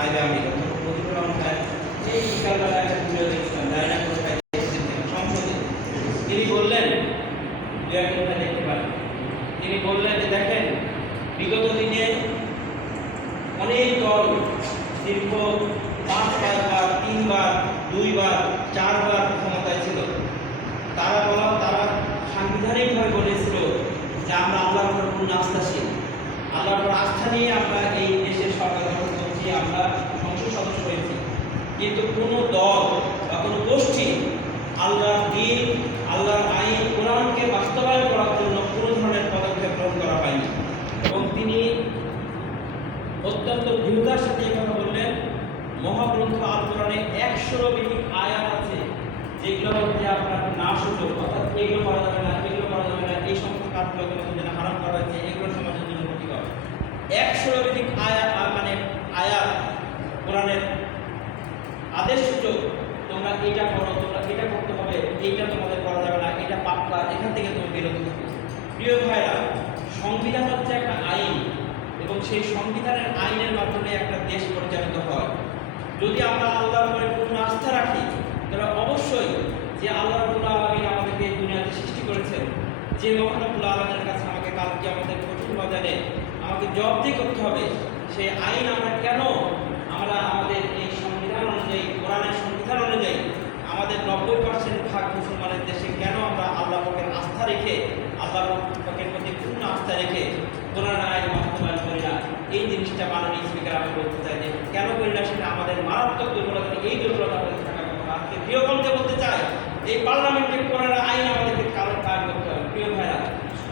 নাইবে আমি মুজিবুর রহমান সাহেব এই বিকালবেলা একটা ভিডিও দেখছিলাম, জানি না কোথায় দেখেছেন কিনা, সংসদে তিনি বললেন, দু এক কথা দেখতে পারেন, তিনি বললেন যে দেখেন বিগত দিনে অনেক দল দীর্ঘ 5বার বা 3বার 2বার 4বার ক্ষমতায় ছিল, তারা সাংবিধানিকভাবে বলেছিল যে আমরা আল্লাহর উপর পূর্ণ আস্থাশীল, আল্লাহর উপর আস্থা নিয়ে আমরা এই দেশের সরকার গঠন করছি, আমরা সংসদ সদস্য হয়েছি। কিন্তু কোনো দল বা কোনো গোষ্ঠী আল্লাহর দ্বীন, আল্লাহর আইন, কোরআনকে বাস্তবায়ন করার জন্য কোনো ধরনের পদক্ষেপ গ্রহণ করা হয়নি। এবং তিনি অত্যন্ত দৃঢ়তার সাথে এই কথা বললেন, মহাগ্রন্থ আল কোরআনে 100 বেশি আয়াত আছে যেগুলো হচ্ছে আপনার না সুযোগ, অর্থাৎ এগুলো করা যাবে না, এগুলো করা যাবে না, এই সমস্ত কাজগুলো তোমাদের জন্য হারাম করা হয়েছে, এগুলো সমাজের জন্য ক্ষতিকর। 100 বেশি আয়াত আয়াত কোরআনের আদেশ সূচক, তোমরা এটা করো, তোমরা এটা করতে হবে, এইটা তোমাদের করা যাবে না, এটা পাক্কা, এখান থেকে তুমি বিরত থাকো। প্রিয় ভাইরা, সংবিধান হচ্ছে একটা আইন এবং সেই সংবিধানের আইনের মাধ্যমে একটা দেশ পরিচালিত হয়। যদি আমরা আল্লাহর উপরে পূর্ণ আস্থা রাখি তাহলে অবশ্যই যে আল্লাহ রাব্বুল আলামিন আমাদেরকে এই দুনিয়াতে সৃষ্টি করেছেন, যে মহান রব্বুল আলামিনের কাছে আমাকে কালকে আমাদের কঠিন বাজারে আমাকে জবাবদিহি করতে হবে, সেই আইন আমরা কেন আমাদের এই সংবিধান অনুযায়ী, কোরআনের সংবিধান অনুযায়ী আমাদের 90% ভাগ মুসলমানের দেশে কেন আমরা আল্লাহ পাকের আস্থা রেখে, আল্লাহ পাকের প্রতি পূর্ণ আস্থা রেখে কোরআন আইন বাস্তবায়ন করি না? এই জিনিসটা মাননীয় স্পিকার আমি বলতে চাই যে কেন করি না, সেটা আমাদের মারাত্মক দুর্বলতা। এই দুর্বলতা আমাদের থাকার কথা আজকে প্রিয়কণ্ঠে বলতে চাই, এই পার্লামেন্টে কোরআন আইন আমাদেরকে কারণ কাজ করতে হবে। প্রিয় ভাইরা,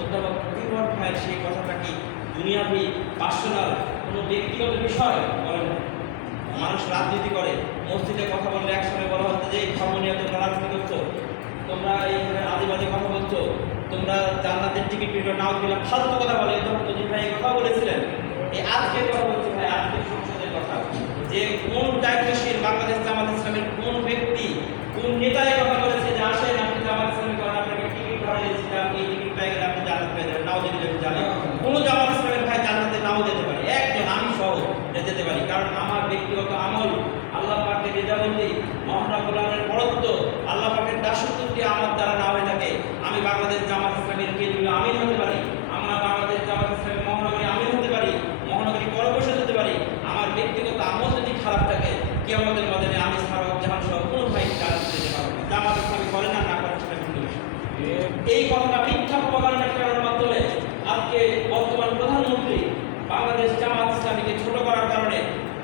অধ্যাপক প্রতিভর ভাইয়ের সেই কথাটা কি দুনিয়াবি পার্সোনাল কোনো ব্যক্তিগত বিষয় বলেন না? মানুষ রাজনীতি করে, মসজিদে কথা বললে একসময় বলা হচ্ছে যে এই ধর্ম নিয়ে তোমরা রাজনীতি করছো, তোমরা এই আদিবাদী কথা বলছো, তোমরা জান্নাতের টিকিট পেয়ে নাও দিলাম, ফালতু কথা বলে। তখন তো ভাই এই কথা বলেছিলেন। এই আজকের কথা বলছি ভাই, আজকের সংসদের কথা, যে কোন দায়িত্বশীল বাংলাদেশ জামাত ইসলামের কোন ব্যক্তি, কোন নেতা এই কথা বলেছে যে আসেন আপনি জামাত ইসলামী করেন, আপনাকে টিকিট ধরে দিয়েছিলাম, এই টিকিট পেয়ে গেলে আপনি জান্নাত পেয়ে যাবেন, নাও দিলে জানেন কোন জামাত ইসলামের ভাই জান্নাতে নাও যেতে পারে, একজন আমি সহ যেতে পারি, কারণ আমার ব্যক্তিগত আমল, আল্লাহ পাকের রেজামন্দি, মহান রব্বুল আলামিনের বরত্ব, আল্লাহ পাকের দাসত্ব দিয়ে আমার দ্বারা না হয়ে থাকে। আমি বাংলাদেশ জামাত ইসলামের কেন্দ্রীয় আমির হতে পারি, আমরা বাংলাদেশ জামাত ইসলামের মহানগরী আমির হতে পারি, মহানগরী পরপরিষদ হতে পারি। আমার ব্যক্তিগত আমল যদি খারাপ থাকে, কিয়ামতের ময়দানে আমি ফারুক জাহান সহ কোনো ভাই জান্নাতে যেতে পারবো না। জামাত ইসলামী করে না করে সেটা কিন্তু এই কথাটা মিথ্যা প্রপাগান্ডা করার মাধ্যমে আজকে বর্তমান প্রধানমন্ত্রী বাংলাদেশ জামাত ইসলামীকে ছোট করার কারণে,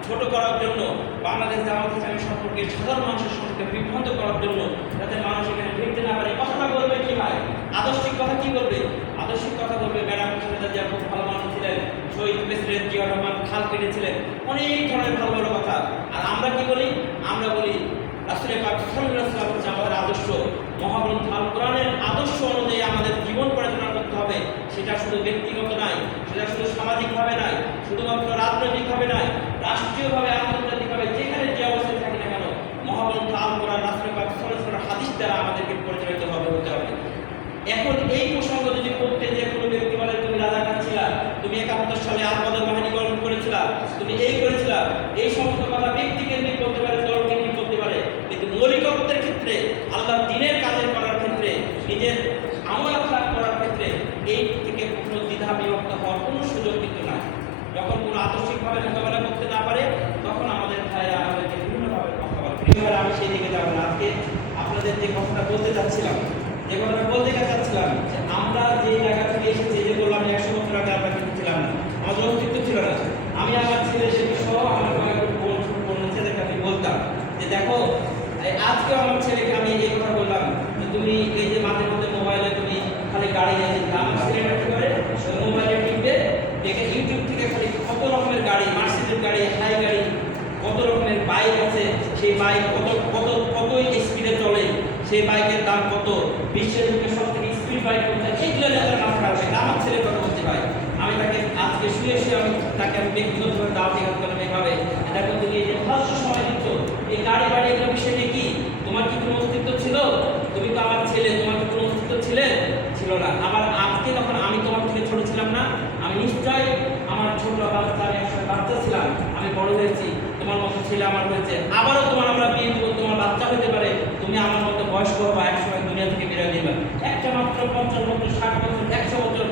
ছোট করার জন্য, বাংলাদেশ জামাত ইসলামী সম্পর্কে সাধারণ মানুষের সম্পর্কে বিভ্রান্ত করার জন্য, যাতে মানুষ এখানে ভিড়তে না পারে। কথাটা বলবে কি ভাই? আদর্শিক কথা কি বলবে? আদর্শিক কথা বলবে ম্যাডাম খালেদা জিয়া খুব ভালো মানুষ ছিলেন, শহীদ প্রেসিডেন্ট জিয়া রহমান খাল কেটেছিলেন, অনেক ধরনের ভালো ভালো কথা। আর আমরা কি বলি? আমরা বলি রাসূল পাক সাল্লাল্লাহু আলাইহি ওয়াসাল্লাম হচ্ছে আমাদের আদর্শ, মহাগ্রন্থ আল কোরআনের আদর্শ অনুযায়ী আমাদের জীবন পরিচালনা করতে হবে। সেটা শুধু ব্যক্তিগত নয়, সেটা শুধু সামাজিকভাবে নয়, শুধুমাত্র রাজনৈতিকভাবে নয়, রাষ্ট্রীয়ভাবে, আন্তর্জাতিকভাবে, যেখানে যে অবস্থায় থাকি না কেন, মহাগ্রন্থ আল কোরআন, রাসূল পাক সাল্লাল্লাহু আলাইহি ওয়াসাল্লামের হাদিস দ্বারা আমাদেরকে পরিচালিত হতে হবে। এখন এই প্রসঙ্গ যদি করতে যে কোনো ব্যক্তি বলে তুমি রাজাকার ছিলা, তুমি 71 সালে আল-বদর বাহিনী গঠন করেছিলা, তুমি এই করেছিলা, এই সমস্ত কথা ব্যক্তি কেন্দ্রিক করতে পারে, দল কেন্দ্রিক করতে পারে, কিন্তু মৌলিকত্বের ক্ষেত্রে, আল্লাহর দ্বীনের কাজের করার ক্ষেত্রে, নিজের আমল আখলাক করার ক্ষেত্রে এই থেকে কোনো দ্বিধা বিভক্ত হওয়ার কোনো সুযোগ কিন্তু নাই। যখন কোনো আদর্শিকভাবে মোকাবেলা করতে না পারে, তখন আমাদের ভাইরা আমাদেরকে বিভিন্নভাবে কথা বলে। প্রিয়ভাবে আমি সেই দিকে যাব না। আজকে আপনাদের যে কথাটা বলতে চাচ্ছিলাম, যে কথাটা বলতে চাচ্ছিলাম, যে আমরা যে জায়গা থেকে এসেছি, যে বললাম 100 বছর আগে আমরা কিন্তু ছিলাম না, আমাদের অস্তিত্ব ছিল না। আমি আমার ছেলে সেটি সহ আমার কয়েকজন ছেলেকে আমি বলতাম যে দেখো, আজকে আমার ছেলেকে আমি এই কথা বললাম যে তুমি এই যে মাঝে মধ্যে মোবাইলে তুমি খালি গাড়ি নিয়ে, আমার ছেলেটা কি করে মোবাইলে টিপবে, দেখে ইউটিউব থেকে খালি কত রকমের গাড়ি, মার্সিডিজ গাড়ি, হাই গাড়ি, কত রকমের বাইক আছে, সেই বাইক কত স্পিডে চলে, সেই বাইকের দাম কত, বিশ্বের বুকে সব থেকে স্পিড বাইক কোনটা, এইগুলো যাদের মাথা রাখবে। আমার ছেলে কথা বলতে পারে, আমি তাকে আজকে শুয়ে আমি তাকে আমি ব্যক্তিগতভাবে দাওয়াত করলাম এইভাবে, দেখো তুমি এই যে ফালতু সময় দিচ্ছ, এই গাড়ি বাড়ি এগুলো বিষয়টা কি? তোমার কি কোনো অস্তিত্ব ছিল? তুমি তো আমার ছেলে, তোমার কি কোনো অস্তিত্ব ছিল না। আমার আজকে যখন আমি তোমার থেকে ছোট ছিলাম না, আমি নিশ্চয়ই আমার ছোট বাচ্চা, আমি একসময় বাচ্চা ছিলাম, আমি বড় হয়েছি, তো তোমার মতো ছেলে আমার হয়েছে, আবারও তোমার আমরা বিয়ে দিব, তোমার বাচ্চা হতে পারে, তুমি আমার মতো বয়স্ক হবা, একসময় দুনিয়া থেকে বেরোয় দিবা। একটা মাত্র 50 বছর, 60 বছর, 100 বছর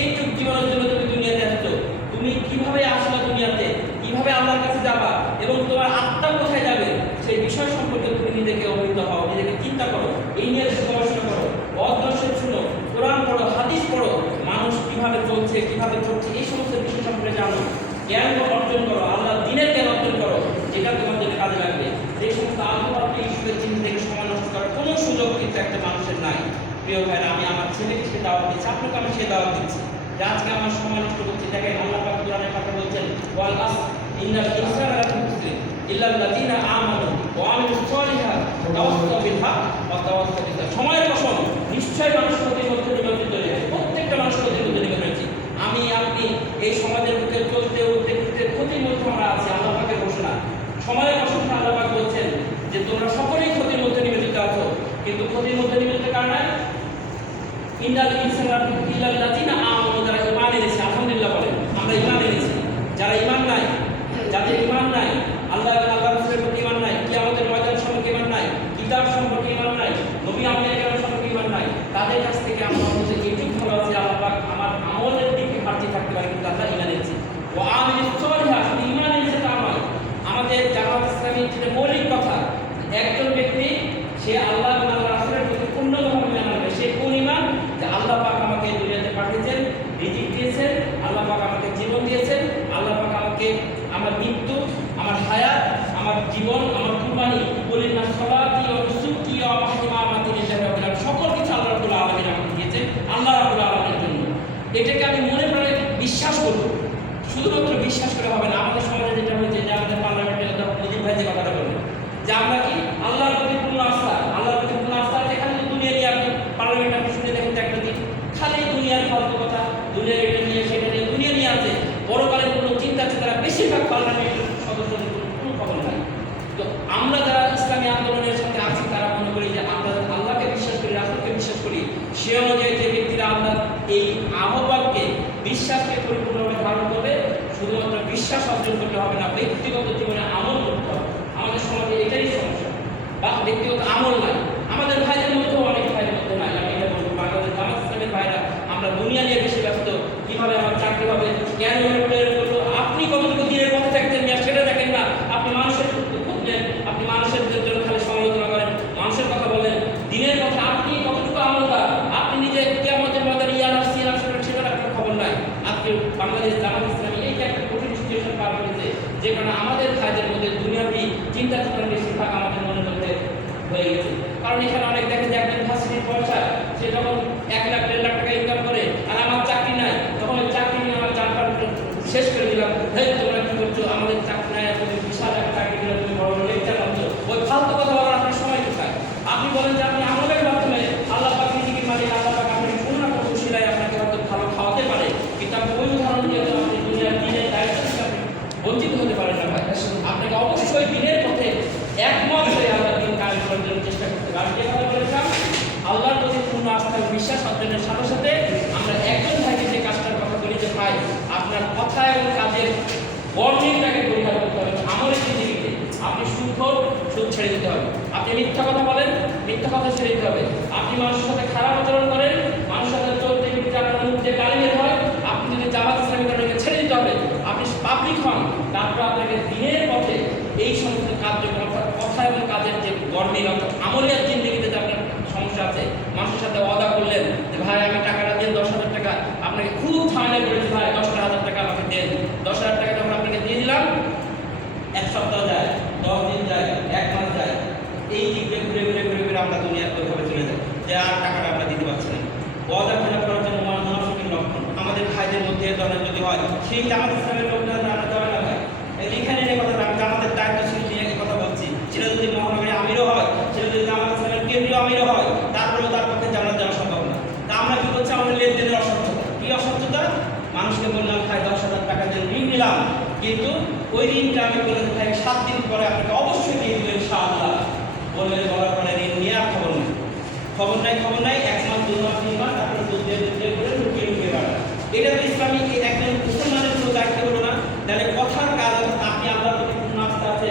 এইটুক জীবনের জন্য তুমি দুনিয়াতে আসছো। তুমি কিভাবে আসলা দুনিয়াতে, কিভাবে আল্লাহর কাছে যাবা এবং তোমার আত্মা কোথায় যাবে সেই বিষয় সম্পর্কে তুমি নিজেকে অবহিত হও, নিজেকে চিন্তা করো, এই নিয়ে গবেষণা করো, অদর্শন শুনো, কোরআন পড়ো, হাদিস পড়ো, মানুষ কিভাবে চলছে, কিভাবে চলছে এই সমস্ত বিষয় সম্পর্কে জানো, জ্ঞান অর্জন করো, আল্লাহ দিনের জ্ঞান অর্জন করো, যেটা তোমাদের কাজে লাগবে। এই সমস্ত আলতু-ফালতু ইস্যুতে চিন্তা থেকে সময় নষ্ট করার কোনো সুযোগ কিন্তু একটা মানুষের নাই। প্রিয় ভাইরা, আমি আমার ছেলেকে সে দাওয়াত দিচ্ছি, আপনাকে আমি সে দাওয়াত দিচ্ছি যে আজকে আমার সময় নষ্ট করছি। দেখেন আল্লাহ পাক কোরআনের কথা বলছেন, ওয়াল আসর ইন্নাল ইনসানা লাফি খুসর ইল্লাল্লাযীনা আমানু ওয়া আমিলুস সলিহাত ওয়া তাওয়াসাউ বিল হক ওয়া তাওয়াসাউ বিস সাবর। সময়ের কসম, নিশ্চয়ই মানুষ ক্ষতির মধ্যে নিমজ্জিত রয়েছে, প্রত্যেকটা মানুষ ক্ষতির মধ্যে নিমজ্জিত রয়েছে। আমি আপনি এই সমাজের মধ্যে চলতে উঠতে উঠতে ক্ষতির মধ্যে আমরা আছি। আল্লাহ পাকের ঘোষণা, সময়ের কসম আল্লাহ পাক বলছেন যে তোমরা সকলেই ক্ষতির মধ্যে নিমজ্জিত আছো, কিন্তু ক্ষতির মধ্যে নিমজ্জিত কার নাই? ইন্নাল ইনসানা ইল্লাল্লাযীনা আমানু, যারা ঈমান এনেছে। আলহামদুলিল্লাহ বলেন, আমরা ঈমান এনেছি। যারা ঈমান নাই, যাদের ঈমান নাই, আল্লাহ রাসূলের প্রতি ঈমান নাই, কিয়ামতের ময়দান সম্পর্কে ঈমান নাই, কিতাব সম্পর্কে ঈমান নাই, নবী আম্বিয়া কেরাম সম্পর্কে ঈমান নাই, তাদের কাছ থেকে আমরা বলতে এইটুকু ভালো আছে, আল্লাহ পাক আমার আমলের দিকে ঘাটতি থাকতে পারে, কিন্তু আমরা ঈমান এনেছি। ওয়া আমিলুস সলিহাত, ঈমান এনেছে তা নয়। আমাদের জামাত ইসলামীর যেটা মৌলিক কথা, একজন ব্যক্তি সে আল্লাহ এবং আল্লাহ রাসূলের প্রতি পূর্ণভাবে ঈমান আনবে। সে কোন ঈমান? যে আল্লাহ পাক আমাকে এই দুনিয়াতে পাঠিয়েছেন, রিজিক দিয়েছেন, আল্লাহ পাক আমাকে জীবন দিয়েছেন, আল্লাহ পাক আমাকে আমার মৃত্যু, আমার হায়াত, আমার জীবন, আমার কুরবানি, বলেন না সলাতি ওয়া নুসুকি ওয়া মাহমাতি লিল্লাহি রাব্বিল আলামিন, সকল কিছু আল্লাহ রাব্বুল আলামিন আমাকে দিয়েছেন, আল্লাহ রাব্বুল আলামিনের জন্য। এটাকে আমি মনে প্রাণে বিশ্বাস করব। শুধুমাত্র বিশ্বাস করে হবে না। আমাদের সমাজে যেটা হয়েছে যে আমাদের পার্লামেন্টে মুজিব ভাই যে কথাটা বললেন যে আমরা কি আল্লাহর প্রতি পূর্ণ আস্থা, আল্লাহর প্রতি পূর্ণ আস্থা, যেখানে দুনিয়া নিয়ে আপনি পার্লামেন্ট আপনি শুনে দেখেন একটা দিন খালি দুনিয়ার ফালতু কথা, দুনিয়ার এটা নিয়ে সেটা নিয়ে দুনিয়া নিয়ে আছে, পরকালের কোনো চিন্তা আছে তারা বেশিরভাগ পার্লামেন্টের সদস্যদের কোনো খবর নাই। তো আমরা যারা ইসলামী আন্দোলনের সাথে আছি তারা মনে করি যে আমরা আল্লাহকে বিশ্বাস করি, রাসূলকে বিশ্বাস করি, সে অনুযায়ী যে ব্যক্তিরা আল্লাহ এই আহ্বানকে, বিশ্বাসকে পরিপূর্ণভাবে ধারণ করবে, শুধুমাত্র বিশ্বাস অর্জন করতে হবে না, ব্যক্তিগত জীবনে আমল করতে হবে। আমাদের সমাজে এটাই সমস্যা, বা ব্যক্তিগত আমল নাই। আমাদের ভাইদের মধ্যেও অনেক ভাইদের মধ্যে নাই। আমি এটা বলবো, বাংলাদেশ জামাত ইসলামের ভাইরা আমরা দুনিয়া নিয়ে বেশি ব্যস্ত, কিভাবে আমার চাকরি হবে, কেন করলো, আপনি কতটুকু দিনের পথে থাকতেন সেটা দেখেন না। আপনি মানুষের খুঁজলেন, আপনি মানুষের জন্য খালি সমালোচনা করেন, মানুষের কথা বলেন, দিনের কথা আপনি কতটুকু আমলদার, আপনি নিজে কিয়ামতের ময়দানে ইয়া নাফসি ইয়া নাফসি সেটা আপনার খবর নাই। আজকে বাংলাদেশ জামাত ইসলামী এইটা একটা কঠিন সিচুয়েশন পার করেছে, যে কারণে আমাদের ভাইদের মধ্যে দুনিয়াবি চিন্তা চেতনা বেশিরভাগ আমাদের মনের মধ্যে হয়ে গেছে। কারণ এখানে অনেক দেখেন যে একজন ভার্সিটির পয়সা, সে যখন 1 লাখ 1.5 লাখ টাকা ইনকাম করে, আর আমার চাকরি নাই, তখন ওই চাকরি নিয়ে আমার চার পাঁচ শেষ করে দিলাম, হেই তোমরা কি করছো, আমাদের চাকরি নাই, তুমি বিশাল একটা চাকরি দিলে, তুমি বড় বড় লেকচার করছো, ওই ফালতু কথা বলার আপনার সময় কোথায়? আপনি বলেন যে আপনি আমলের মাধ্যমে আল্লাহ পাক রিজিকের মালিক, আল্লাহ পাক আপনাকে কোনো না কোনো উশিলায় আপনাকে হয়তো ভালো খাওয়াতে পারে, কিন্তু আপনি ওই উদাহরণ দিয়ে তো আপনি দুনিয়ার দিনের দায়িত্ব থেকে আপনি বঞ্চিত হতে পারেন না ভাই। আপনাকে অবশ্যই দিনের পথে একমত হয়ে আল্লাহ দিন কায়েম করার জন্য চেষ্টা করতে হবে। আমি যে কথা বলেছিলাম, আল্লাহর প্রতি পূর্ণ আস্থা বিশ্বাস অর্জনের সাথে সাথে আমরা একজন ভাইকে যে কাজটার কথা বলি যে ভাই আপনার কথা এবং কাজের বর্ণিলটাকে পরিহার করতে হবে, আমলের জিনিসকে আপনি সুদ ছেড়ে দিতে হবে, আপনি মিথ্যা কথা বলেন, মিথ্যা কথা ছেড়ে দিতে হবে, আপনি মানুষের সাথে খারাপ আচরণ করেন, মানুষের সাথে চলতে ফিরতে আপনার মুখ যে গালি বের হয়, আপনি যদি জামাত ইসলামী করেন ছেড়ে দিতে হবে, আপনি পাবলিক হন, তারপর আপনাকে দিনের পথে এই সমস্ত কার্যক্রম অর্থাৎ কথা এবং কাজের যে গর্বিল অর্থাৎ আমলিয়ার জিন্দেগিতে যে আপনার সমস্যা আছে, মানুষের সাথে ওয়াদা করলেন যে ভাই আমি টাকাটা দেন 10,000 টাকা, আপনাকে খুব ঝামেলা করেছি ভাই 10,000 টাকা আমাকে দেন, 10,000 টাকা যখন আপনাকে দিয়ে দিলাম, 1 সপ্তাহ যায়, 10 দিন যায়, 1 মাস যায়, এই দিকে ঘুরে ঘুরে ঘুরে ঘুরে আমরা দুনিয়ার ওইভাবে চলে যাই যে আর টাকাটা আমরা দিতে পারছি না। ওয়াদা খেলাপ করার জন্য মুনাফিকের লক্ষণ আমাদের ভাইদের মধ্যে ধরনের যদি হয়, সেই জামাত ইসলামের লোকরা আমরা যাবে না ভাই, এখানে এই কথাটা আমি জামাতের দায়িত্বশীল নিয়ে কথা বলছি, সেটা যদি মহানগরী আমিরও হয়, সেটা যদি জামাত ইসলামের কেন্দ্রীয় আমিরও হয়, তারপরেও তার পক্ষে জামাত যাওয়া সম্ভব না। তা আমরা কি করছি, আমাদের লেনদেনের অস্বচ্ছতা। কি অস্বচ্ছতা? মানুষকে বললাম ভাই 10,000 টাকা দিয়ে ঋণ নিলাম, কিন্তু ওই ঋণটা আমি বলে ভাই 7 দিন পরে আপনাকে অবশ্যই দিয়ে দেবো ইনশাআল্লাহ, বললেন বলার পরে ঋণ নিয়ে আর খবর নেই, খবর নাই 1 মাস 2 মাস 3 মাস তারপরে দুধ দিয়ে করে লুকিয়ে লুকিয়ে বেড়া। এটা তো ইসলামী একজন মুসলমানের কোনো দায়িত্ব হলো না। তাহলে কথার কাজ আপনি আল্লাহর প্রতি পূর্ণ আস্থা আছে,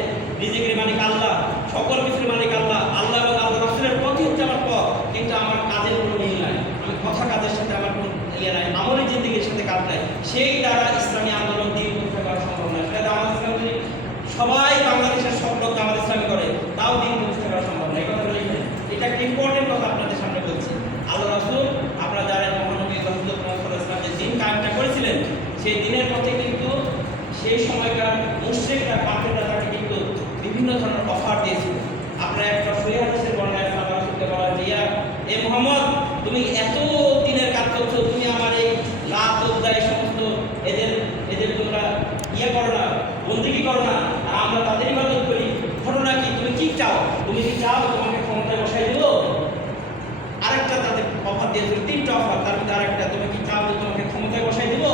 সবাই বাংলাদেশের সব লোক জামাত ইসলামী করে, তাও দিন প্রতিষ্ঠা করা সম্ভব না। এই কথা বলেছেন, এটা একটা ইম্পর্টেন্ট কথা আপনাদের সামনে বলছি। আল্লাহ রাসূল আপনারা জানেন মহানবী হযরত মুহাম্মদ সাল্লাল্লাহু আলাইহি ওয়াসাল্লাম যে দিন কায়েমটা করেছিলেন, সেই দিনের পথে কিন্তু সেই সময়কার মুশরিকরা কাফেররা তাকে কিন্তু বিভিন্ন ধরনের অফার দিয়েছিল। আপনারা একটা সহিহ হাদিসের বর্ণনায় সাহাবা রাসূলকে বলা হয়, ইয়া এ মুহাম্মদ, তুমি এত দিনের কাজ করছো, তুমি আমার এই লাত লজ্জা এই সমস্ত এদের তোমরা ইয়ে করো না, বন্দিগি করো না, আর আমরা তাদের ইবাদত করি, ঘটনা কি? তুমি কি চাও? তুমি কি চাও তোমাকে ক্ষমতায় বসাই দেব? আরেকটা তাদের অফার দিয়েছিল, তিনটা অফার, তার মধ্যে আরেকটা, তুমি কি চাও যে তোমাকে ক্ষমতায় বসাই দেব?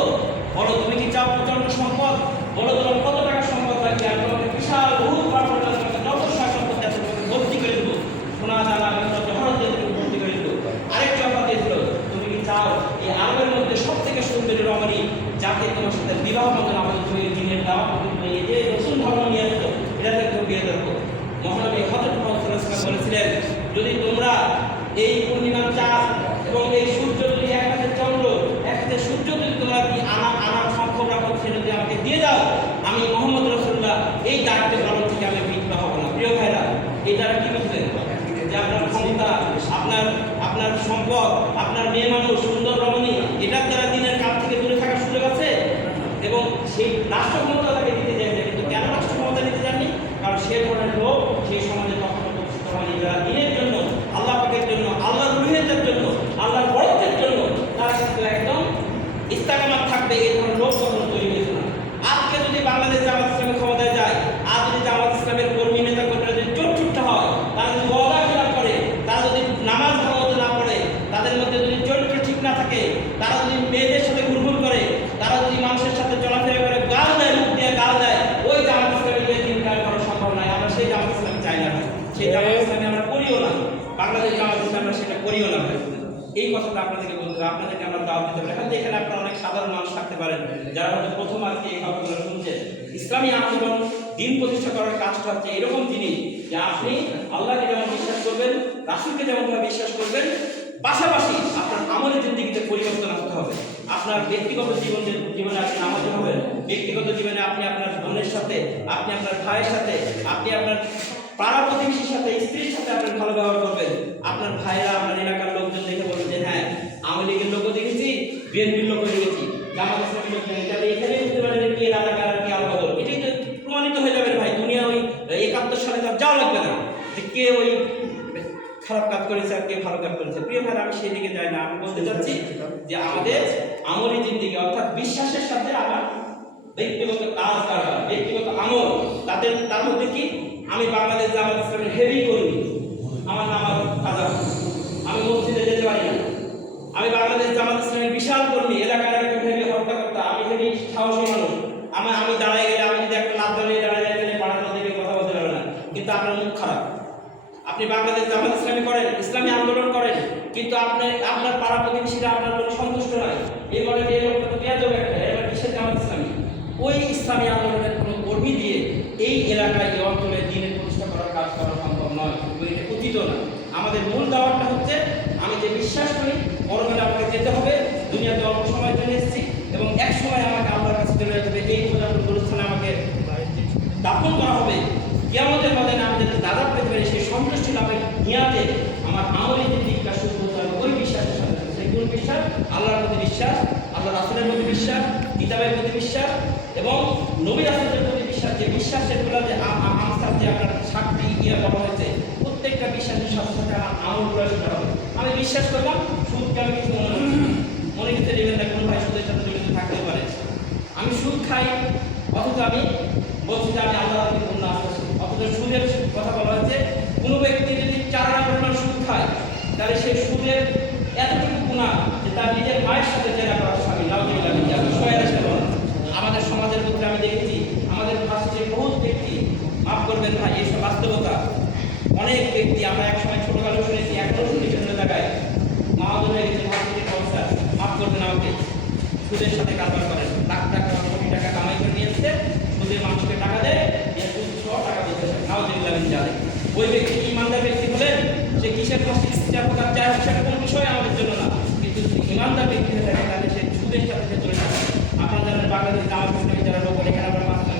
বলো তুমি কি চাও প্রচন্ড সম্পদ? বলো তোমার কত টাকা সম্পদ লাগবে, আর তোমাকে বিশাল বহু পার্বত্য নবশা সম্পদ আছে, তোমাকে ভর্তি করে দেবো, সোনা দানা জহরত দিয়ে তুমি ভর্তি করে দেবো। আরেকটা অফার দিয়েছিল, তুমি কি চাও এই আরবের মধ্যে সব থেকে সুন্দরী রমণী যাকে তোমার সাথে বিবাহ বন্ধন আবদ্ধ হয়ে দিনের দাওয়াত এই যে নতুন ধর্ম নিয়ে আসতো, এটাতে তুমি বিয়ে দেবো। মহানবী হযরত মুহাম্মদ সাল্লাল্লাহু আলাইহি ওয়াসাল্লাম বলেছিলেন, যদি তোমরা এই পূর্ণিমার চাঁদ এবং এই সূর্য যদি এক হাতে চন্দ্র এক হাতে সূর্য যদি তোমরা আনার সক্ষম রাখো, সেটা যদি আমাকে দিয়ে দাও, আমি মুহাম্মদ রাসূলুল্লাহ এই দায়িত্ব পালন থেকে আমি বিরত হব না। প্রিয় ভাইরা, এই দ্বারা কি বুঝলেন? যে আপনার ক্ষমতা, আপনার সম্পদ, আপনার মেয়ে মানুষ, সুন্দর রমণী, এটার দ্বারা দিনের কাজ থেকে দূরে থাকার সুযোগ আছে। এবং সেই রাষ্ট্র ক্ষমতা তাকে দিতে চাইছে, কিন্তু কেন রাষ্ট্র ক্ষমতা নিতে চাননি? কারণ সে ধরনের লোক সেই সমাজে তখন প্রতিষ্ঠিত হয়নি, যারা দিনের জন্য, আল্লাহ পাকের জন্য, আল্লাহর রুহের জন্য, আল্লাহর বরকতের জন্য তারা কিন্তু একদম ইস্তেকামাত থাকবে, এই ধরনের লোক কখনো তৈরি হয়েছে না। আজকে যদি বাংলাদেশ জামাত ইসলামী ক্ষমতায় যায়, আর যদি জামাত ইসলামের কর্মী নেতা কর্মীরা যদি চোট্টুট্টা হয়, তারা যদি ওয়াদা খিলাফ করে, তারা যদি নামাজ ভালোমতো না পড়ে, তাদের মধ্যে যদি চরিত্র ঠিক না থাকে, তারা যদি মেয়েদের সাথে ঘুরঘুর করে, তারা যদি মানুষের সাথে চলাফেরা করে, গাল দেয়, মুখ দিয়ে গাল দেয়, ওই জামাত ইসলামী দিন কাজ করা সম্ভব নয়। আমরা সেই জামাত ইসলামী চাই না, সেই জামাত ইসলামী আমরা করিও না, বাংলাদেশ জামাত ইসলামী আমরা সেটা করিও না। এই কথাটা আপনাদেরকে বলতে হবে, আপনাদেরকে আমরা দাওয়াত দিতে পারি। এখন এখানে আপনারা অনেক সাধারণ মানুষ থাকতে পারেন যারা হয়তো প্রথম আজকে এই কথাগুলো শুনছেন। ইসলামী আন্দোলন দিন প্রতিষ্ঠা করার কাজটা হচ্ছে এরকম জিনিস যে আপনি আল্লাহকে যেমন বিশ্বাস করবেন, রাসূলকে যেমনভাবে বিশ্বাস করবেন, পাশাপাশি আপনার আমলের জিন্দেগিতে পরিবর্তন আসতে হবে। আপনার ব্যক্তিগত জীবনে আপনি নামাজি হবেন, ব্যক্তিগত জীবনে আপনি আপনার বোনের সাথে, আপনি আপনার ভাইয়ের সাথে, আপনি আপনার পাড়া প্রতিবেশীর সাথে, স্ত্রীর সাথে আপনি ভালো ব্যবহার করবেন। আপনার ভাইরা, আপনার এলাকার লোকজন দেখে বলবেন যে হ্যাঁ, আওয়ামী লীগের লোকও দেখেছি, বিএনপির লোকও দেখেছি, জামাত ইসলামী লোক দেখেছি, তাহলে এখানে বুঝতে পারেন কে রাজাকার আর কে আলবদল। এটাই তো প্রমাণিত হয়ে যাবে ভাই। দুনিয়া ওই 71 সালে তার যাওয়া লাগবে না যে কে ওই খারাপ কাজ করেছে আর কে ভালো কাজ করেছে। প্রিয় ভাই, আমি সেই দিকে যাই না। আমি বলতে চাচ্ছি যে আমাদের আমলি জিন্দেগি অর্থাৎ বিশ্বাসের সাথে আমার ব্যক্তিগত কাজ করা, ব্যক্তিগত আমল, তার মধ্যে কি আমি বাংলাদেশ জামাত ইসলামের হেভি কর্মী, আমার নামাজ কাজা, আমি মসজিদে যেতে পারি না, আমি বাংলাদেশ জামাত ইসলামের বিশাল কর্মী, এলাকার একটা হেভি হত্যাকর্তা, আমি হেভি সাহসী মানুষ, আমি দাঁড়ায় গেলে, আমি যদি একটা লাভ দাঁড়িয়ে দাঁড়ায় যাই তাহলে পাড়ার মধ্যে কথা বলতে পারবে না, কিন্তু আপনার মুখ খারাপ। আপনি বাংলাদেশ জামাত ইসলামী করেন, ইসলামী আন্দোলন করেন, কিন্তু আপনার পাড়া প্রতিবেশীরা আপনার জন্য সন্তুষ্ট নয়, এই বলে যে লোকটা তো পেঁয়াজ হবে একটা, এবার কিসের জামাত ইসলামী? ওই ইসলামী আন্দোলনের কোনো কর্মী দিয়ে এই এলাকায়, এই অঞ্চলে দিনের প্রতিষ্ঠা করার কাজ করা সম্ভব নয়, এটা উচিত না। আমাদের মূল দাওয়াতটা হচ্ছে আমি যে বিশ্বাস করি পরকালে আমাকে যেতে হবে, দুনিয়াতে অল্প সময়ের জন্য এসেছি এবং এক সময় আমাকে আল্লাহর কাছে চলে যেতে হবে, এই পূজার অনুষ্ঠানে আমাকে দাফন করা হবে। কিয়ামতের ময়দানে আমি যাতে দাদা পেতে পারি, সেই সন্তুষ্টি লাভের নিয়াতে আমার আমলের যে দিকটা শুরু করতে হবে ওই বিশ্বাসের সাথে। সেই কোন বিশ্বাস? আল্লাহর প্রতি বিশ্বাস, আল্লাহ রাসূলের প্রতি বিশ্বাস, কিতাবের প্রতি বিশ্বাস এবং নবী রাসূলের প্রতি বিশ্বাস। যে বিশ্বাসের গুলো যে আমসার যে আপনার সাতটি বলা হয়েছে, প্রত্যেকটা বিশ্বাসের সাথে সাথে আমার আমলগুলো শিখতে হবে। আমি বিশ্বাস করলাম সুদকে আমি কিছু মনে করতে দেবেন না, কোনো ভাই সুদের সাথে জড়িত থাকতে পারে। আমি সুদ খাই অথচ আমি বলছি যে আমি আল্লাহর প্রতি গুনাহ আসতেছি, অথচ সুদের কথা বলা হচ্ছে কোনো ব্যক্তি যদি 4 আনা পরিমাণ সুদ খায় তাহলে সেই সুদের এতটুকু গুনাহ যে তার নিজের মায়ের সাথে জেনা করার স্বামী আমাদের সমাজের মধ্যে আমি দেখেছি। আমাদের ভাষাতে বহু ব্যক্তি, মাফ করবেন ভাই, এইসব বাস্তবতা। অনেক ব্যক্তি আমরা একসময় ছোটবেলা শুনেছি, এখনো শুনি বিভিন্ন জায়গায়, মাহাদুর হয়ে গেছে ভার্সিটির প্রফেসর, মাফ করবেন আমাকে, সুদের সাথে কারবার করেন, লাখ টাকা কোটি টাকা কামাই করে নিয়ে এসছে, সুদের মানুষকে টাকা দেয়, সুদ সহ টাকা দিতে জানে। ওই ব্যক্তি ইমানদার ব্যক্তি হলেন, সে কিসের প্রকার চায় সেটা কোনো বিষয় আমাদের জন্য না, কিন্তু ইমানদার ব্যক্তি হয়ে থাকে তাহলে সে সুদের সাথে চলে থাকে। আপনারা জানেন বাংলাদেশ জামাত ইসলামী যারা লোক, এখানে আমরা 5 জন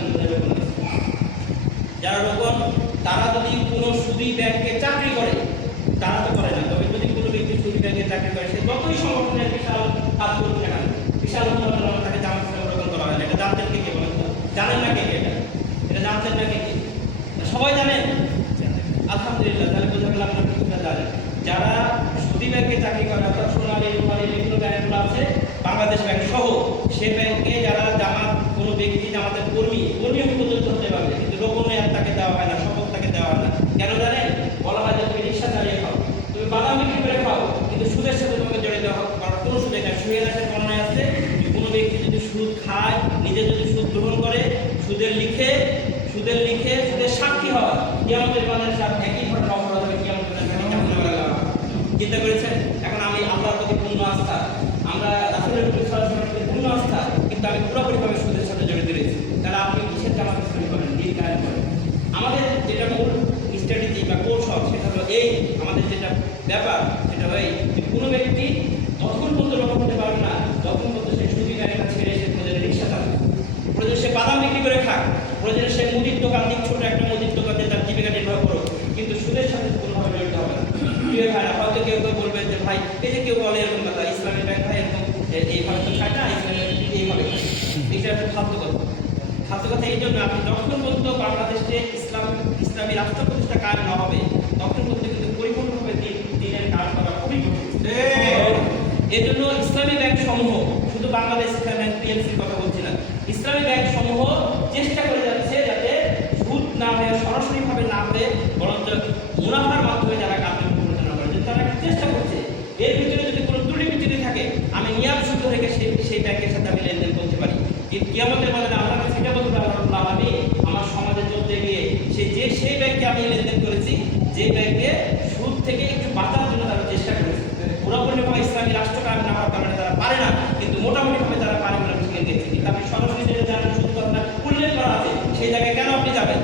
যারা রোপণ, তারা যদি কোনো সুদী ব্যাংকে চাকরি করে, তারা তো করে না, তবে যদি কোনো ব্যক্তি সুদী ব্যাংকে চাকরি করে, সে যতই সংগঠনের বিশাল কাজ করুক না কেন, বিশাল উন্নয়ন তাকে জামাত ইসলামে রোপণ করা হয় না। এটা জানতেন কে বলেন তো? জানেন না কে এটা জানতেন না কে? সবাই জানেন? আলহামদুলিল্লাহ, তাহলে বোঝা গেল আপনার কিছুটা জানেন। যারা সুদী ব্যাংকে চাকরি করে, অর্থাৎ সোনালী রূপালী বিভিন্ন ব্যাংকগুলো আছে, বাংলাদেশ ব্যাংক সহ, সে ব্যাংকে যারা জামাত, কোনো ব্যক্তি জামাতের কর্মী পর্যন্ত হতে পারবে, কিন্তু রোপণে আর তাকে দেওয়া হয় না, শপথ তাকে দেওয়া হয় না। কেন জানেন? বলা হয় যে তুমি রিক্সা চালিয়ে খাও, তুমি বাদাম বিক্রি করে খাও, কিন্তু সুদের সাথে তোমাকে জড়িত করার কোনো সুযোগ নেই। সুদের একটা বর্ণনায় আছে যে কোনো ব্যক্তি যদি সুদ খায়, নিজে যদি সুদ গ্রহণ করে, সুদের লিখে সুদের সাক্ষী হওয়া, কিয়ামতের বাজারে সাথে একই ঘটনা অপরাধ হবে। কিয়ামতের চিন্তা করেছেন? এখন আমি আল্লাহর প্রতি পূর্ণ আস্থা, আমরা রাসূলের প্রতি পূর্ণ আস্থা, কিন্তু আমি পুরোপুরিভাবে সুদের সাথে জড়িত রয়েছি। তাহলে আপনি কিসের জামাত ইসলামী করেন, দিন কায়েম করেন? আমাদের যেটা মূল স্ট্র্যাটেজি বা কৌশল, সেটা হলো এই, আমাদের যেটা ব্যাপার সেটা হয় যে কোনো ব্যক্তি তখন পর্যন্ত রোপণ করতে পারবে না যখন পর্যন্ত সে সুদী গাড়িটা ছেড়ে সে প্রয়োজনে রিক্সা চালাবে, প্রয়োজনে সে বাদাম বিক্রি করে খাক, প্রয়োজনে সে মুদির দোকান দিক, ছোট একটা মুদির দোকান দিয়ে তার জীবিকা নির্বাহ করো, কিন্তু সুদের সাথে কোনোভাবে জড়িত হবে না। প্রিয় ভাইরা, হয়তো কেউ বলবেন যে ভাই, এই যে কেউ বলে এরকম কথা, ইসলামী ব্যাংক ভাই এরকম এইভাবে তো খায় না, ইসলামী ব্যাংক এইভাবে খায়, এটা একটা ফালতু কথা। ফালতু কথা এই জন্য, আপনি যখন পর্যন্ত বাংলাদেশে ইসলামী রাষ্ট্র প্রতিষ্ঠা কায়েম না হবে, তখন পর্যন্ত কিন্তু পরিপূর্ণভাবে দিনের কাজ করা খুবই কঠিন। এই জন্য ইসলামী ব্যাংক সমূহ, শুধু বাংলাদেশ ইসলামী ব্যাংক পিএলসির কথা বলছি না, ইসলামী ব্যাংক সমূহ চেষ্টা করে যাচ্ছে যাতে সুদ না হয়ে, সরাসরিভাবে না হয়ে, বরঞ্চ মুনাফার মাধ্যমে যারা কার্যক্রম পরিচালনা করে, তারা চেষ্টা করছে। এর ভিতরে যদি কোনো ত্রুটি বিচ্যুতি থাকে, আমি নিয়াম শুদ্ধ রেখে সেই ব্যাংকের সাথে আমি লেনদেন করতে পারি। কিন্তু কিয়ামতের বাজারে আল্লাহ কাছে এটা বলতে পারবো, আমি আমার সমাজে চলতে গিয়ে সেই ব্যাংকে আমি লেনদেন করেছি, যে ব্যাংকে সুদ থেকে একটু বাঁচার জন্য তারা চেষ্টা করেছে। পুরোপুরিভাবে ইসলামী রাষ্ট্র কায়েম না হওয়ার কারণে তারা পারে না, কিন্তু মোটামুটিভাবে তারা পারে বলে আমি শিখে গেছি। কিন্তু আপনি সরাসরি যেটা জানেন, সুদ কথা উল্লেখ করা আছে, সেই জায়গায় কেন আপনি যাবেন?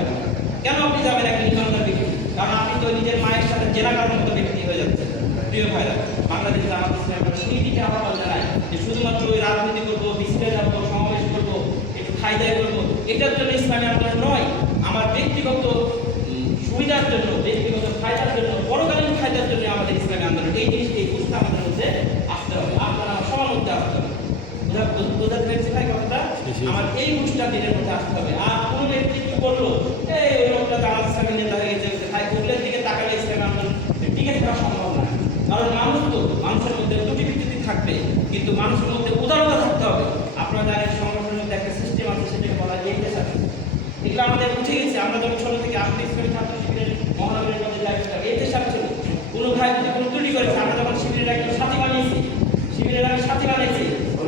একটা নিঃসন্তান ব্যক্তি? কারণ আপনি তো নিজের মায়ের সাথে জেনা করার মতো ব্যক্তি হয়ে যাচ্ছে। প্রিয় ভাইরা, বাংলাদেশে জামাত ইসলামী সেই দিকে আহ্বান জানায় যে শুধুমাত্র ওই রাজনীতি করবো, বিস্তারে যাবো, সমাবেশ করবো, একটু খাইদাই করবো, এটার জন্য ইসলামী আন্দোলন নয়। আমার ব্যক্তিগত সুবিধার জন্য, ব্যক্তিগত ফায়দার জন্য, পরকালীন ফায়দার জন্য আমাদের ইসলামী আন্দোলন, এই জিনিসটি এই বুঝতে আমাদের মধ্যে আসতে হবে, আপনারা সবার মধ্যে আসতে হবে। বোঝাতে পেরেছি ভাই কথাটা? আমার এই বুঝটা দিনের মধ্যে আসতে হবে। আর কোন ব্যক্তি কি করলো, এই ওই লোকটা জামাত ইসলামের নেতা হয়ে গেছে, ভাই ওগুলোর দিকে তাকালে ইসলামী আন্দোলন টিকে থাকা সম্ভব না। কারণ মানুষের মধ্যে ত্রুটি বিচ্যুতি থাকবে, কিন্তু মানুষের মধ্যে উদারতা থাকতে হবে। আপনারা জানেন সংগঠনের মধ্যে একটা সিস্টেম আছে, সেটাকে বলা হয় ইহতেসাব। এগুলো আমাদের উঠে গেছে। আমরা যখন ছোট থেকে আসতে ইসলামী ছাত্র শিবিরের মহানগরের মধ্যে ইহতেসাব ছিল। কোনো ভাই যদি কোনো ত্রুটি করেছে, আমরা যখন শিবিরের একজন সাথী বানিয়েছি,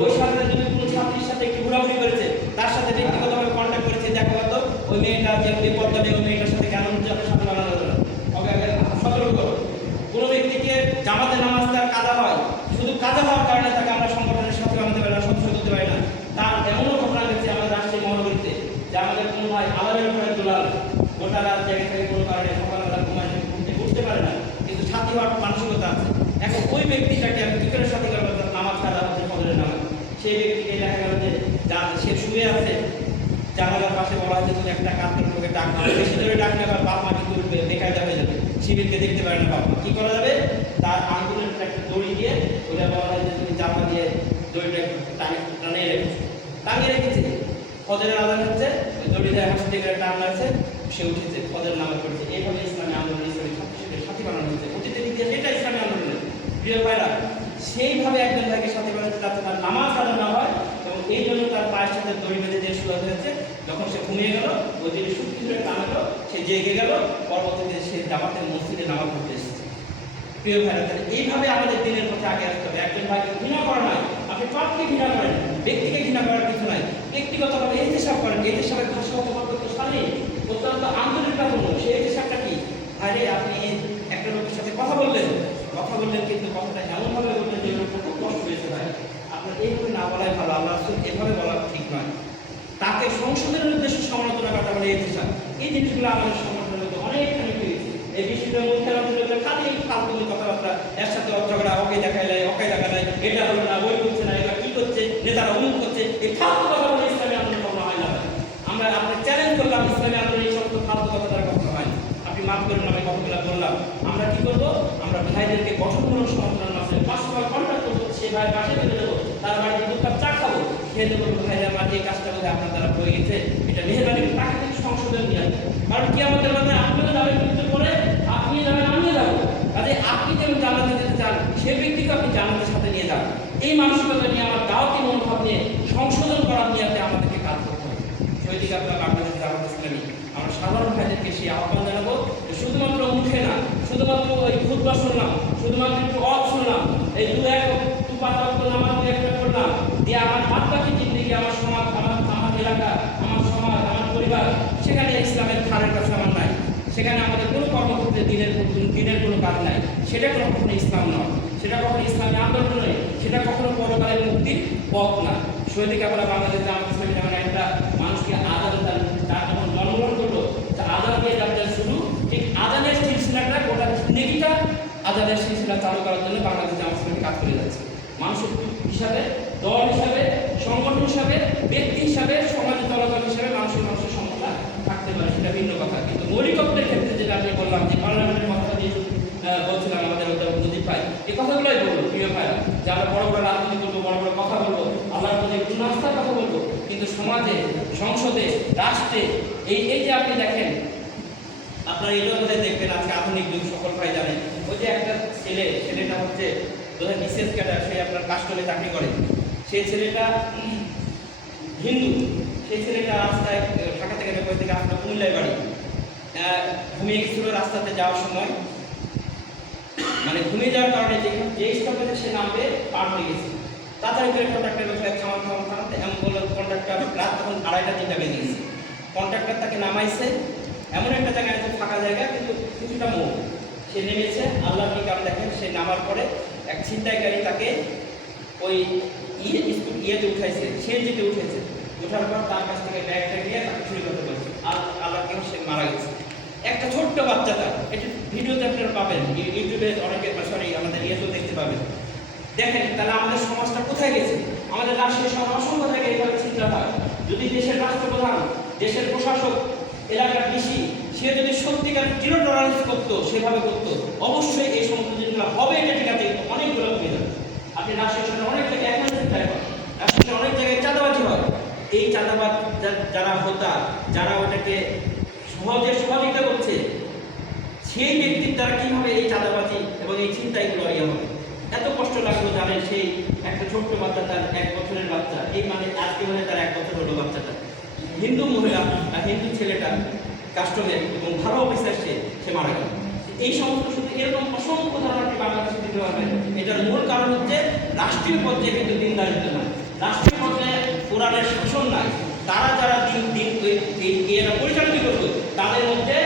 ওই সাথে যদি কোনো ছাত্রীর সাথে একটু ঘোরাঘুরি করেছে, তার সাথে ব্যক্তিগতভাবে কন্ট্যাক্ট করেছে, দেখা গেল ওই মেয়েটা যে বিপদটা নেই, ওই মেয়েটার সাথে কেন আপনার সাথে বানানো যাবে না, সতর্ক। কোনো ব্যক্তিকে জামাতে নামাজ তার কাজা হয়, শুধু কাজা হওয়ার কারণে তাকে আমরা সংগঠনের সাথে বানাতে পারি না, সদস্য করতে পারি না। তার এমনও ঘটনা ঘটেছে আমাদের রাজশাহী মহানগরীতে, যে আমাদের কোনো ভাই আলামের উপরে দুলাল, গোটা রাত জায়গা থেকে কোনো কারণে সকালবেলা ঘুরতে পারে না, কিন্তু সাথী হওয়ার মানসিকতা আছে। এখন ওই ব্যক্তিটাকে আমি কি করে সাথী করবো? নামাজ কাজা হচ্ছে ফজরের নামাজ, সেই ব্যক্তিকে দেখা গেল যে সে শুয়ে আছে, জানালার পাশে বলা হয়েছে তুমি একটা কাপড় লোকে ডাক না, বেশি ধরে ডাক না, বাপ মা কিন্তু বেকায়দা হয়ে যাবে, শিবিরকে দেখতে পারে না বাপ মা। কি করা যাবে? তার আঙ্গুলের একটা দড়ি দিয়ে, ওইটা বলা হয় যে তুমি চাপা দিয়ে দড়িটা টানিয়ে রেখেছে। ফজরের আজান হচ্ছে, ওই দড়ি দিয়ে হাসি দিয়ে টান লাগছে, সে উঠেছে, ফজরের নামাজ পড়েছে। এইভাবে ইসলামী আন্দোলন, ইসলামী ছাত্রশিবিরের সাথী বানানো হয়েছে। অতীতের ইতিহাস এটা ইসলামী আন্দোলনের। প্রিয় ভাইরা, সেইভাবে একজন ভাইকে সাথে বানাতে যাতে তার নামাজ আদায় না হয়, এবং এই জন্য তার পায়ের সাথে দড়ি বেঁধে দিয়ে শুরু হয়েছে। যখন সে ঘুমিয়ে গেল, ওই দিকে সুখী করে টানালো, সে জেগে গেল, পরবর্তীতে সে জামাতের মসজিদে নামাজ পড়তে এসেছে। প্রিয় ভাইরা, তাহলে এইভাবে আমাদের দিনের পথে আগে আসতে হবে। একজন ভাইকে ঘৃণা করা নয়, আপনি পাপকে ঘৃণা করেন, ব্যক্তিকে ঘৃণা করার কিছু নাই। ব্যক্তিগতভাবে এই হিসাব করেন, এই হিসাবের ভাষাগত পদ্ধতি সামনে অত্যন্ত আন্তরিকতাপূর্ণ। সেই হিসাবটা কি? আরে আপনি একটা লোকের সাথে কথা বললেন, কিন্তু কথাটা এমনভাবে বললেন যে লোকটা খুব কষ্ট হয়েছে। ভাই, আপনার এইভাবে না বলাই ভালো, আল্লাহ এভাবে বলা ঠিক নয়। তাকে সংশোধনের উদ্দেশ্যে সমালোচনা করা বলে এই হিসাব। এই জিনিসগুলো আমাদের সংগঠনের মধ্যে অনেকখানি পেয়েছে। এই বিষয়টার মধ্যে আমাদের খালি ফালতু কথাবার্তা, এর সাথে ঝগড়া, ওকে দেখা যায়, এটা হলো না, ওই করছে না, এটা কি করছে, নেতারা অমুক করছে, এই ফালতু কথা বলে ইসলামী আন্দোলন কখনো হয় না। আমরা আপনি চ্যালেঞ্জ করলাম, ইসলামী আন্দোলন এই সমস্ত ফালতু কথা ভাইদেরকে গঠনমূলক সমাধানের মাধ্যমে 5 টাকা কন্ট্যাক্ট করবো, সে ভাই পাশে চলে যাবো, তার বাড়িতে 2 কাপ চা খাবো, খেয়ে দেবো, ভাইরা আমার এই কাজটা বোধ আপনার দ্বারা হয়ে গেছে, এটা মেহরবানি তাকে থেকে সংশোধন নিয়ে আসবে। কারণ কি আমাদের মধ্যে আপনারা যাবেন কিন্তু পরে আপনি যাবেন আমিও যাবো, কাজে আপনি যেমন জান্নাতে যেতে চান সেই ব্যক্তিকে আপনি জান্নাতের সাথে নিয়ে যান। এই মানসিকতা নিয়ে আমার দাওয়াতি মনোভাব নিয়ে সংশোধন করার নিয়ে আমাদেরকে কাজ করতে হবে। সৈদিক আপনার বাংলাদেশ জামাত ইসলামী আমরা সাধারণ ভাইদেরকে সেই আহ্বান জানাবো যে শুধুমাত্র মুখে না, শুধুমাত্র ওই খুতবা শুনলাম, শুধুমাত্র একটু শুনলাম, এই 2-1 নামাজ 2-1 করলাম দিয়ে আমার বাদ বাকি জিন্দেগি, আমার সমাজ, আমার এলাকা, আমার সমাজ, আমার পরিবার, সেখানে ইসলামের ধারের কাছে আমার নাই, সেখানে আমাদের কোনো কর্মক্ষেত্রে দিনের কোনো কাজ নাই, সেটা কখনো ইসলাম নয়, সেটা কখনো ইসলামী আন্দোলন নয়, সেটা কখনো পরকালের মুক্তির পথ না। সৈদিক আমরা বাংলাদেশ জামাত ইসলামী যেমন একটা মানুষকে আজাদ তার যখন জন্মগ্রহণ করলো, আজাদ দিয়ে যাত্রা শুরু, ঠিক আজানের সিলসিলাটা গোটা জিন্দেগিটা আজাদের সিলসিলা চালু করার জন্য বাংলাদেশ জামাত ইসলামী কাজ করে যাচ্ছে। মানুষের হিসাবে, দল হিসাবে, সংগঠন হিসাবে, ব্যক্তি হিসাবে, সমাজের দলদল হিসাবে মানুষের সমস্যা থাকতে পারে, সেটা ভিন্ন কথা। কিন্তু মৌলিকত্বের ক্ষেত্রে যেটা আমি বললাম যে পার্লামেন্টের কথা দিয়ে বলছিলাম আমাদের মুজিব ভাই, এই কথাগুলোই বলবো প্রিয় ভাইরা, যে আমরা বড় বড় রাজনীতি করবো, বড় বড় কথা বলবো, আল্লাহর প্রতি পূর্ণ আস্থার কথা বলবো, কিন্তু সমাজে, সংসদে, রাষ্ট্রে এই যে আপনি দেখেন, আপনারা এটাও বোধহয় দেখবেন আজকে আধুনিক যুগ, সকল ভাই জানেন, ওই যে একটা ছেলেটা হচ্ছে বোধহয় বিশেষ ক্যাডার, সে আপনার কাস্টমে চাকরি করে, সেই ছেলেটা হিন্দু, সেই ছেলেটা রাস্তায় ঢাকা থেকে বের থেকে আপনার কুমিল্লায় বাড়ি, ঘুমিয়ে গেছিল রাস্তাতে যাওয়ার সময়, মানে ঘুমিয়ে যাওয়ার কারণে যে স্টপেজে সে নামবে পার হয়ে গেছে, তাড়াতাড়ি করে কন্ট্রাক্টর থামাতে এমন বলল, কন্ট্রাক্টর রাত তখন 2:30-3টা বেজে গেছে, কন্ট্রাক্টর তাকে নামাইছে এমন একটা জায়গায় আছে, ফাঁকা জায়গা কিন্তু কিছুটা মোড়, সে নেমেছে, আল্লাহর নিকাম দেখেন, সে নামার পরে এক ছিনতাইকারী তাকে ওই ইয়েতে উঠাইছে, সিএনজিতে উঠেছে, ওঠার পর তার কাছ থেকে ব্যাগটা নিয়ে তাকে চুরি করতে বলছে, আর আল্লাহকে সে মারা গেছে। একটা ছোট্ট বাচ্চাটা, এটা ভিডিওতে আপনারা পাবেন, ইউটিউবে অনেকে, সরি আমাদের ইয়েতেও দেখতে পাবেন। দেখেন তাহলে আমাদের সমাজটা কোথায় গেছে? আমাদের রাষ্ট্রীয় শহর অসংখ্য জায়গায় এইভাবে চিন্তা হয়। যদি দেশের রাষ্ট্রপ্রধান, দেশের প্রশাসক, এলাকার কৃষি, সে যদি সত্যিকার জিরো টলারেন্স করতো, সেভাবে করতো, অবশ্যই এই সমস্ত জিনিসগুলো হবে, এটা ঠিক আছে, কিন্তু অনেকগুলো কমে যাবে। আপনি রাষ্ট্রীয় শহরে অনেক জায়গায় এখন চিন্তায় হয়, রাষ্ট্রীয় অনেক জায়গায় চাঁদাবাজি হয়, এই চাঁদাবাজ যারা হোতা, যারা ওটাকে সহযোগিতা করছে, সেই ব্যক্তির দ্বারা কীভাবে এই চাঁদাবাজি এবং এই চিন্তাইগুলো ইয়ে হবে। এত কষ্ট লাগলো জানেন, সেই একটা ছোট্ট বাচ্চা, তার 1 বছরের বাচ্চা, এই মানে আজকে মানে তার 1 বছর হলো বাচ্চাটা, হিন্দু মহিলা, হিন্দু ছেলেটা কাস্টমে এবং ভালো অফিসার, সে মারা গেল। এই সমস্ত শুধু এরকম অসংখ্য ধারণা আপনি বাংলাদেশে দিতে পারবেন। এটার মূল কারণ হচ্ছে রাষ্ট্রীয় পর্যায়ে কিন্তু দিনদারিত্ব নাই, রাষ্ট্রীয় পর্যায়ে কোরআনের শাসন নাই, তারা যারা এরা পরিচালিত করতো তাদের মধ্যে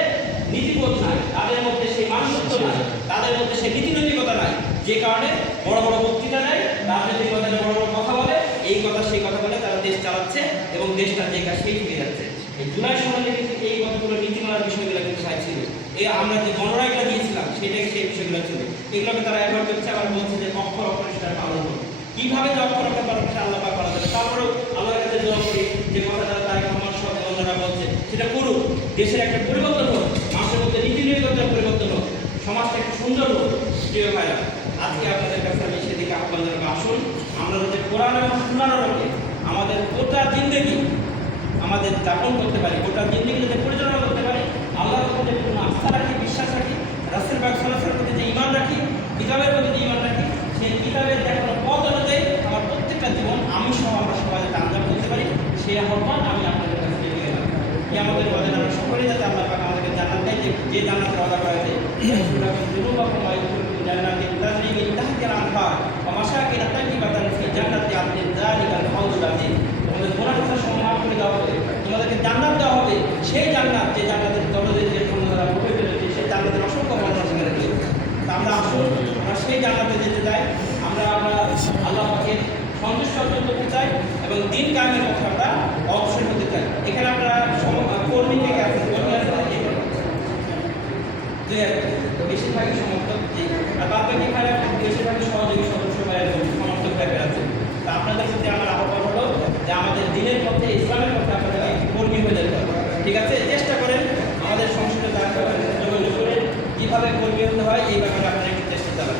নীতিবোধ নাই, তাদের মধ্যে সেই মানসত্ব নাই, তাদের মধ্যে সেই নীতিনৈতিকতা নাই, যে কারণে বড় বড় বক্তৃতা নেয়, রাজনৈতিকতা বড় বড় কথা বলে, এই কথা সেই কথা বলে তারা দেশ চালাচ্ছে এবং দেশটা যে কাজ সেই থেকে যাচ্ছে। এই জুলাই সমাজে কিন্তু এই কথাগুলো নীতিমালার বিষয়গুলো কিন্তু চাইছিল, এই আমরা যে গণরায়টা দিয়েছিলাম সেটাই সেই বিষয়গুলো ছিল, এগুলোকে তারা একবার করছে, আবার বলছে যে অক্ষর অপরিষ্কার পালন করবে, কীভাবে যে অক্ষর অক্ষর পালন করছে আল্লাহ পাক পালন করবে। তারপরেও আল্লাহর কাছে দোয়া করি যে কথাটা তারা আমার সঙ্গে অন্যরা বলছে সেটা করুক, দেশের একটা পরিবর্তন হোক, মানুষের মধ্যে নীতি নির্গতার পরিবর্তন হোক, সমাজটা একটু সুন্দর হোক। প্রিয় ভাইরা, আজকে আপনাদের কাছে আমি সেদিকে আহ্বান জানাবো, আসুন আমরা যদি কোরআন এবং সুন্নাহর আলোকে আমাদের গোটা জিন্দেগি আমাদের যাপন করতে পারি, গোটা জিন্দেগি যাতে পরিচালনা করতে পারি, আল্লাহর প্রতি পূর্ণ আস্থা রাখি, বিশ্বাস রাখি, রাসূল পাক সাল্লাল্লাহু আলাইহি ওয়াসাল্লামের প্রতি যে ঈমান রাখি, কিতাবের প্রতি যে ঈমান রাখি, সেই কিতাবের দেখানো পথ অনুযায়ী আমার প্রত্যেকটা জীবন আমি সহ আমরা সবাই যাতে আঞ্জাম করতে পারি, সেই আহ্বান আমি আপনাদের কাছে দিয়ে গেলাম। কিয়ামতের মাঠে আমরা সকলেই যাতে আল্লাহ পাক আমাদেরকে জান্নাত দেয়, যে জান্নাতের ওয়াদা করা হয়েছে, জান্নাতিন তাজরি মিন তাহতিহাল আনহার ওয়া মাসাকিন তাইয়্যিবাতান ফি জান্নাতি আদনিন যালিকাল ফাওজুল আযীম। তোমাদের গুনাহ সমূহ মাফ করে দেওয়া হবে, তোমাদেরকে জান্নাত দেওয়া হবে, সেই জান্নাত যে জান্নাতের দরজায় যে ক্ষমতা প্রবেশ করেছে, সেই জান্নাতের অসংখ্য বর্ণনা সেখানে রয়েছে। তা আমরা আসুন আমরা সেই জান্নাতে যেতে চাই, আমরা আল্লাহ পাকের সন্তুষ্ট অর্জন করতে চাই এবং দিন কায়েমের পথে আমরা অগ্রসর হতে চাই। এখানে আমরা কর্মী থেকে আছি, কর্মী আছে বেশিরভাগই সমর্থক, আর বাদ বাকি এখানে বেশিরভাগই সহযোগী সদস্য বা সমর্থক টাইপের আছে। তা আপনাদের সাথে আমার আহ্বান হলো যে আমাদের দিনের পথে, ইসলামের পথে আপনাদের কর্মী হয়ে যেতে হবে, ঠিক আছে? চেষ্টা করেন আমাদের সংসদে কীভাবে কর্মী হতে হয় এই ব্যাপারে আপনারা একটু চেষ্টা চালান।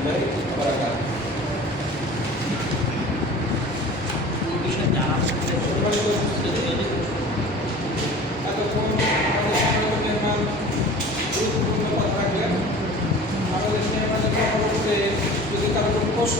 রহমতুল্লাহি ওয়া বারাকাতুহু। কোন বিষয় জানা